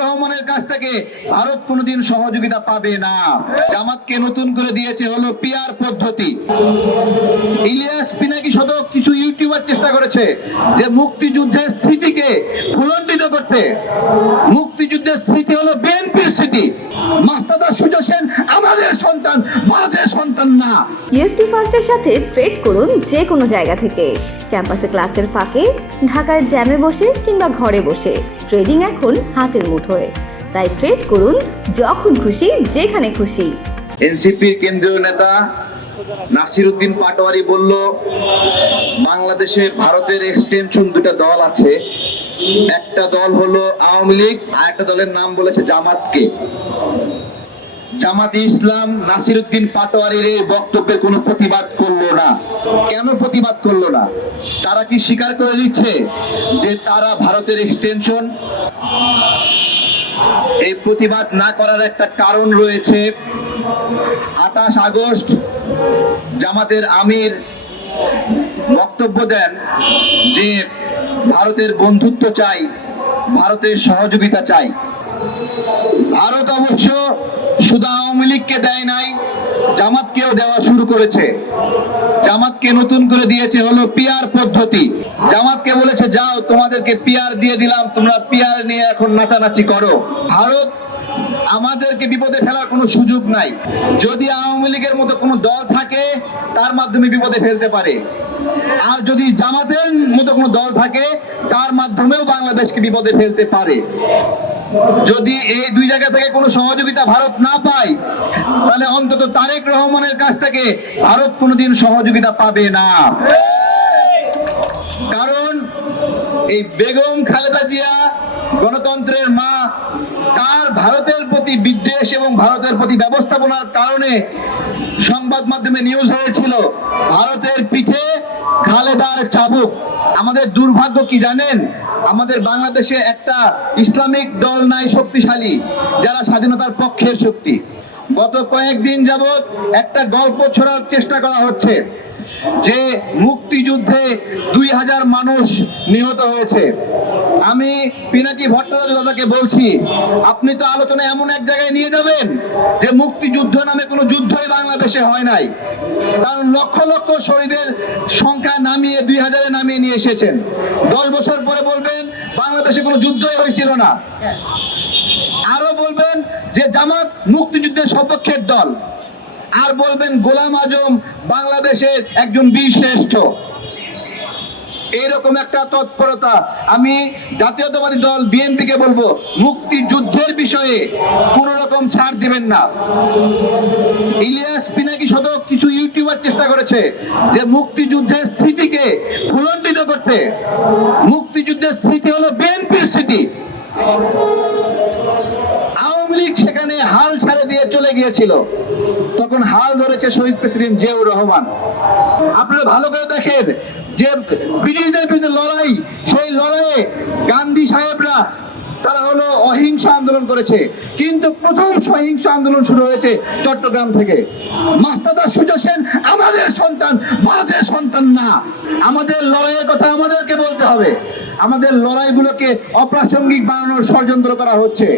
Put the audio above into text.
রহমানের কাছ থেকে ভারত কোনোদিন সহযোগিতা পাবে না। জামাতকে নতুন করে দিয়েছে হলো পিআর পদ্ধতি। ইলিয়াস পিনাকি সহ কিছু ইউটিউবার চেষ্টা করেছে যে মুক্তিযুদ্ধের স্মৃতিকে ভুলণ্ডিত করতে। মুক্তিযুদ্ধের স্মৃতি হলো বিএনপির স্মৃতি। মাহতাদা সুজা সেন আমাদের সন্তান, ভারতের সন্তান না। ইউএফটি ফার্স্টের সাথে ট্রেড করুন যে কোনো জায়গা থেকে, ক্যাম্পাসে ক্লাসের ফাঁকে, ঢাকার জ্যামে বসে কিংবা ঘরে বসে। ট্রেডিং এখন হাতের মুঠোয়, তাই ট্রেড করুন যখন খুশি, যেখানে খুশি। এনসিপির কেন্দ্রীয় নেতা নাসিরউদ্দিন পাটোয়ারি বলল, বাংলাদেশে ভারতের এক্সটেনশন দুটো দল আছে, একটা দল হলো আওয়ামী লীগ, আর একটা দলের নাম বলেছে জামাতকে। জামাতে ইসলাম নাসিরউদ্দিন পাটোয়ারির এই বক্তব্যের কোনো প্রতিবাদ করলো না। কেন প্রতিবাদ করলো না? তারা কি স্বীকার করে দিচ্ছে যে তারা ভারতের এক্সটেনশন? এই প্রতিবাদ না করার একটা কারণ রয়েছে। 28 আগস্ট জামাতের আমির বক্তব্য দেন যে ভারতের বন্ধুত্ব চাই, ভারতের সহযোগিতা চাই। ভারত অবশ্য শুধু আওয়ামী লীগকে দেয় নাই, জামাতকেও দেওয়া শুরু করেছে। জামাতকে নতুন করে দিয়েছে হলো পিআর পদ্ধতি। জামাতকে বলেছে, যাও তোমাদেরকে পিআর দিয়ে দিলাম, তোমরা পিআর নিয়ে এখন নাচানাচি করো। ভারত আমাদেরকে বিপদে ফেলার কোনো সুযোগ নাই। যদি আওয়ামী লীগের মতো কোনো দল থাকে তার মাধ্যমে বিপদে ফেলতে পারে, আর যদি জামাতের মতো কোনো দল থাকে তার মাধ্যমেও বাংলাদেশকে বিপদে ফেলতে পারে। যদি এই দুই জায়গা থেকে কোনো সহযোগিতা ভারত না পায়, তাহলে অন্তত তারেক রহমানের কাছ থেকে ভারত কোনোদিন সহযোগিতা পাবে না। কারণ এই বেগম খালেদা জিয়া গণতন্ত্রের মা, তার ভারতের প্রতি বিদ্বেষ এবং ভারতের প্রতি ব্যবস্থাপনার কারণে সংবাদ মাধ্যমে নিউজ হয়েছিল ভারতের পিঠে খালেদার চাবুক। আমাদের দুর্ভাগ্য কি জানেন? আমাদের বাংলাদেশে একটা ইসলামিক দল নাই শক্তিশালী, যারা স্বাধীনতার পক্ষের শক্তি। গত কয়েকদিন যাবৎ একটা গল্প ছড়ার চেষ্টা করা হচ্ছে যে মুক্তিযুদ্ধে 2000 মানুষ নিহত হয়েছে। আমি পিনাকি ভট্টাচার্য দাদাকে বলছি, আপনি তো আলোচনা এমন এক জায়গায় নিয়ে যাবেন যে মুক্তিযুদ্ধ নামে কোনো যুদ্ধই বাংলাদেশে হয় নাই। কারণ লক্ষ লক্ষ শহীদের সংখ্যা নামিয়ে 2000-এ নামিয়ে নিয়ে এসেছেন। 10 বছর পরে বলবেন বাংলাদেশে কোনো যুদ্ধই হয়েছিল না। আরো বলবেন যে জামাত মুক্তিযুদ্ধের সপক্ষের দল, আর বলবেন গোলাম আজম বাংলাদেশের একজন বীরশ্রেষ্ঠ। এইরকম একটা তৎপরতা। আমি জাতীয়তাবাদী দল বিএনপিকে বলবো, মুক্তিযুদ্ধের বিষয়ে কোন রকম ছাড় দিবেন না। ইলিয়াস পিনাকি সহ কিছু ইউটিউবার চেষ্টা করেছে যে মুক্তিযুদ্ধের স্মৃতিকে ভুলণ্ডিত করতে। মুক্তিযুদ্ধের স্মৃতি হলো বিএনপির স্মৃতি। আওয়ামী লীগ সেখানে হাল ছাড়ে দিয়ে চলে গিয়েছিল, তখন হাল ধরেছে শহীদ প্রেসিডেন্ট জিয়াউর রহমান। আপনারা ভালো করে দেখেন যে ব্রিটিশদের বিরুদ্ধে লড়াই, সেই লড়াইয়ে গান্ধী সাহেবরা তারা হলো অহিংস আন্দোলন করেছে, কিন্তু প্রথম সহিংস আন্দোলন শুরু হয়েছে চট্টগ্রাম থেকে। মাহতাদা সুজা সেন আমাদের সন্তান, ভারতের সন্তান না। আমাদের লড়াইয়ের কথা আমাদেরকে বলতে হবে। আমাদের লড়াইগুলোকে অপ্রাসঙ্গিক বানানোর ষড়যন্ত্র করা হচ্ছে।